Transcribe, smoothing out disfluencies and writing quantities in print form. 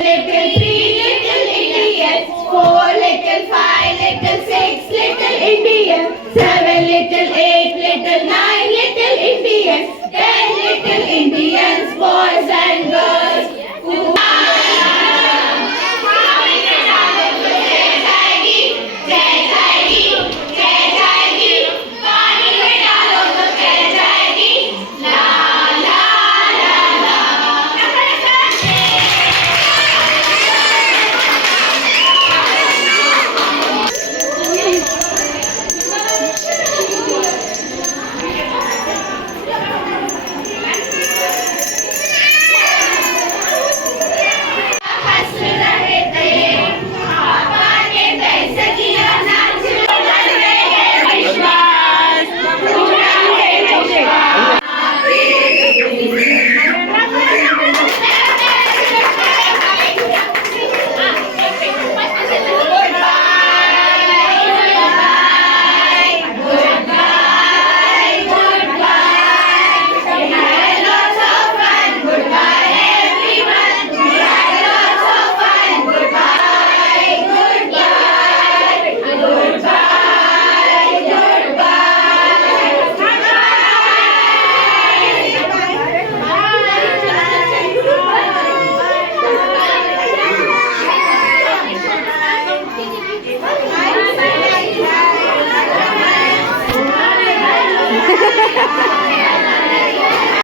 Little three little Indians, four little, five little, six little Indians, seven little, eight little, nine little Indians, 10